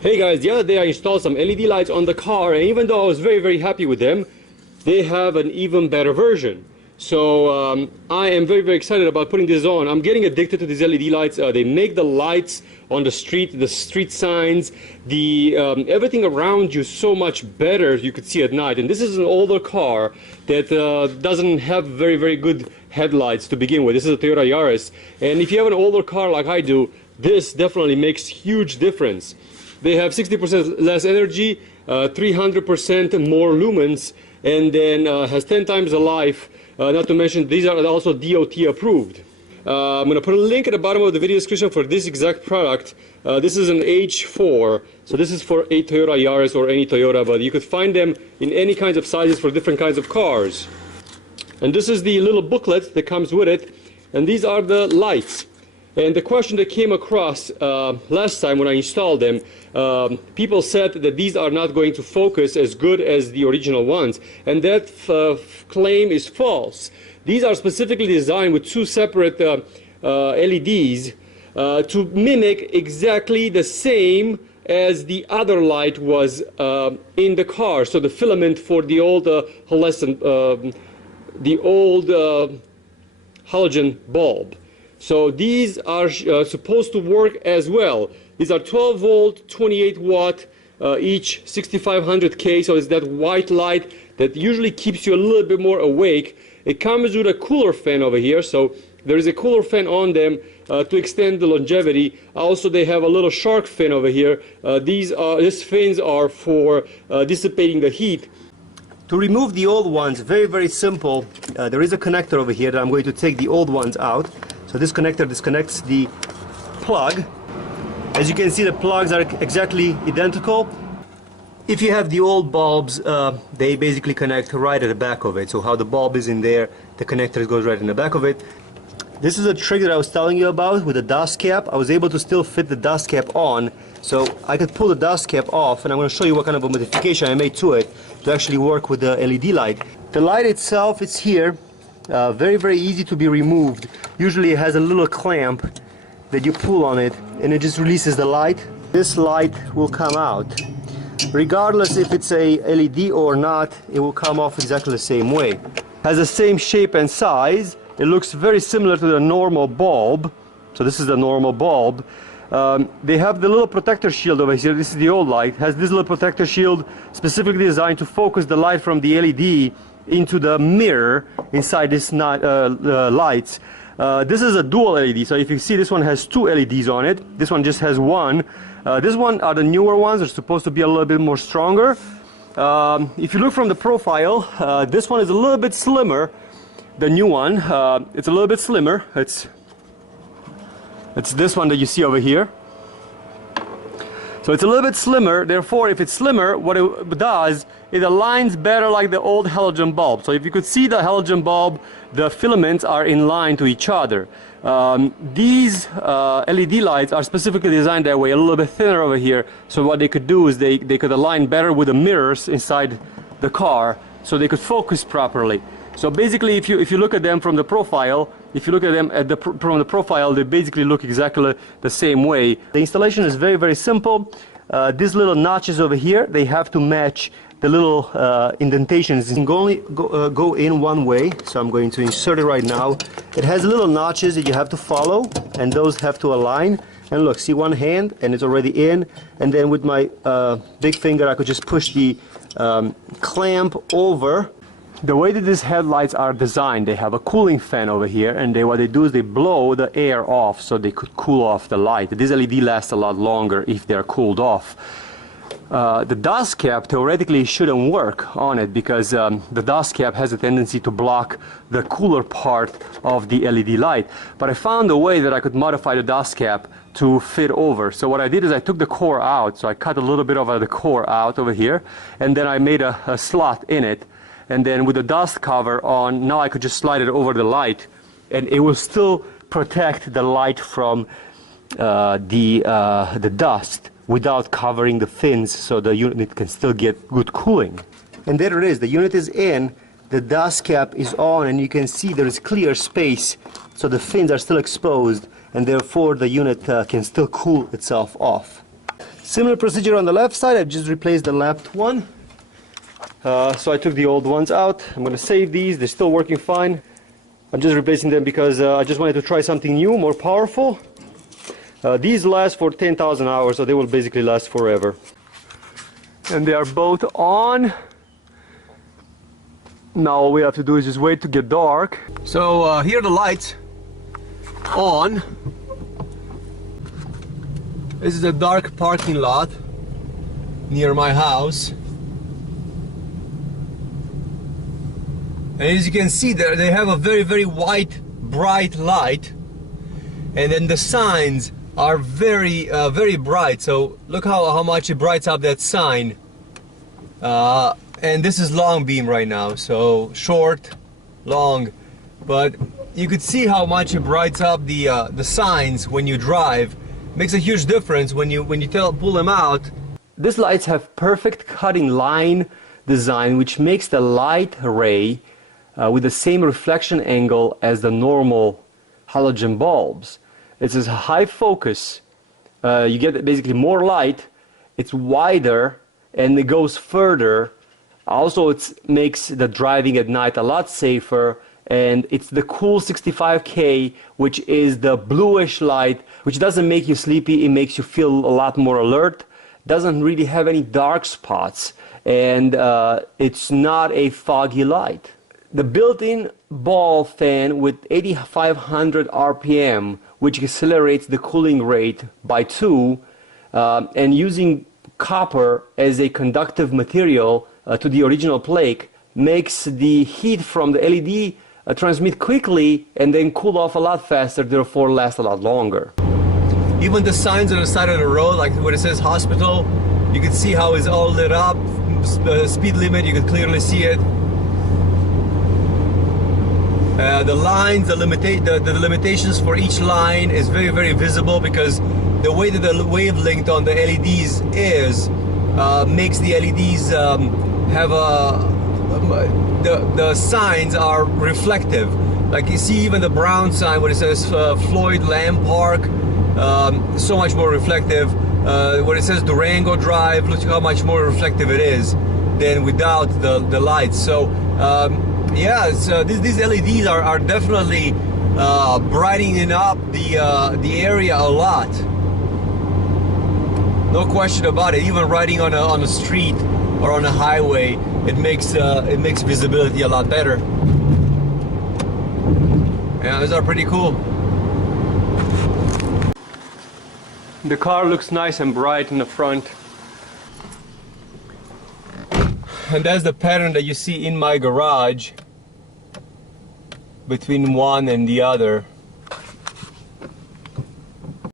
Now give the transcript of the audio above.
Hey guys, the other day I installed some LED lights on the car, and even though I was very happy with them, they have an even better version. So I am very excited about putting this on. I'm getting addicted to these LED lights. They make the lights on the street signs, everything around you so much better you could see at night. And this is an older car that doesn't have very good headlights to begin with. This is a Toyota Yaris, and if you have an older car like I do, this definitely makes huge difference. They have 60% less energy, 300% more lumens, and then has 10 times the life. Not to mention, these are also DOT approved. I'm going to put a link at the bottom of the video description for this exact product. This is an H4, so this is for a Toyota Yaris or any Toyota, but you could find them in any kinds of sizes for different kinds of cars. And this is the little booklet that comes with it, and these are the lights. And the question that came across last time when I installed them, people said that these are not going to focus as good as the original ones, and that claim is false. These are specifically designed with two separate LEDs to mimic exactly the same as the other light was in the car. So the filament for the old halogen bulb. So these are supposed to work as well. These are 12 volt, 28 watt, each 6500K, so it's that white light that usually keeps you a little bit more awake. It comes with a cooler fan over here, so there is a cooler fan on them to extend the longevity. Also, they have a little shark fin over here. These fins are for dissipating the heat. To remove the old ones, very simple. There is a connector over here that I'm going to take the old ones out. So this connector disconnects the plug. As you can see, the plugs are exactly identical. If you have the old bulbs, they basically connect right at the back of it. So how the bulb is in there, the connector goes right in the back of it. This is a trick that I was telling you about with the dust cap. I was able to still fit the dust cap on, so I could pull the dust cap off, and I'm going to show you what kind of a modification I made to it to actually work with the LED light. The light itself, it's here. Very easy to be removed. Usually it has a little clamp that you pull on it and it just releases the light. This light will come out. Regardless if it's a LED or not, it will come off exactly the same way. Has the same shape and size. It looks very similar to the normal bulb. So this is the normal bulb. They have the little protector shield over here. This is the old light. Has this little protector shield specifically designed to focus the light from the LED into the mirror inside this lights. This is a dual LED, so if you see, this one has two LEDs on it. This one just has one. This one are the newer ones. They're supposed to be a little bit more stronger. If you look from the profile, this one is a little bit slimmer. The new one, it's a little bit slimmer. It's this one that you see over here. So it's a little bit slimmer. Therefore, if it's slimmer, what it does, it aligns better like the old halogen bulb. So if you could see the halogen bulb, the filaments are in line to each other. These LED lights are specifically designed that way, a little bit thinner over here. So what they could do is they could align better with the mirrors inside the car, so they could focus properly. So basically, if you look at them from the profile, if you look at them from the profile, they basically look exactly the same way. The installation is very simple. These little notches over here, they have to match the little indentations. It can only go in one way, so I'm going to insert it right now. It has little notches that you have to follow, and those have to align. And look, see, one hand, and it's already in. And then with my big finger, I could just push the clamp over. The way that these headlights are designed, they have a cooling fan over here, and what they do is they blow the air off so they could cool off the light. This LED lasts a lot longer if they're cooled off. The dust cap theoretically shouldn't work on it because the dust cap has a tendency to block the cooler part of the LED light. But I found a way that I could modify the dust cap to fit over. So what I did is I took the core out, so I cut a little bit of the core out over here, and then I made a slot in it. And then with the dust cover on, now I could just slide it over the light, and it will still protect the light from the dust without covering the fins, so the unit can still get good cooling. And there it is, the unit is in, the dust cap is on, and you can see there is clear space, so the fins are still exposed, and therefore the unit can still cool itself off. Similar procedure on the left side. I've just replaced the left one. So I took the old ones out. I'm going to save these. They're still working fine. I'm just replacing them because I just wanted to try something new, more powerful. These last for 10,000 hours, so they will basically last forever. And they are both on. Now all we have to do is just wait to get dark. So here are the lights on. This is a dark parking lot near my house. And as you can see there, they have a very, very white, bright light. And then the signs are very, very bright. So look how much it brights up that sign. And this is long beam right now, so short, long. But you could see how much it brights up the signs when you drive. Makes a huge difference when you pull them out. These lights have perfect cutting line design, which makes the light ray with the same reflection angle as the normal halogen bulbs. It's a high focus. You get basically more light. It's wider and it goes further. Also, it makes the driving at night a lot safer. And it's the cool 65K, which is the bluish light, which doesn't make you sleepy. It makes you feel a lot more alert. Doesn't really have any dark spots, and it's not a foggy light. The built-in ball fan with 8,500 RPM, which accelerates the cooling rate by 2, and using copper as a conductive material to the original plate, makes the heat from the LED transmit quickly and then cool off a lot faster, therefore last a lot longer. Even the signs on the side of the road, like where it says hospital, you can see how it's all lit up. Speed limit, you can clearly see it. The lines, the limitations for each line is very, very visible, because the way that the wavelength on the LEDs is makes the LEDs have the signs are reflective. Like you see even the brown sign where it says Floyd Lamb Park, so much more reflective. Where it says Durango Drive, look how much more reflective it is than without the lights. So yeah, these LEDs are definitely brightening up the area a lot. No question about it. Even riding on a street or on a highway, it makes visibility a lot better. Yeah, these are pretty cool. The car looks nice and bright in the front. And that's the pattern that you see in my garage between one and the other.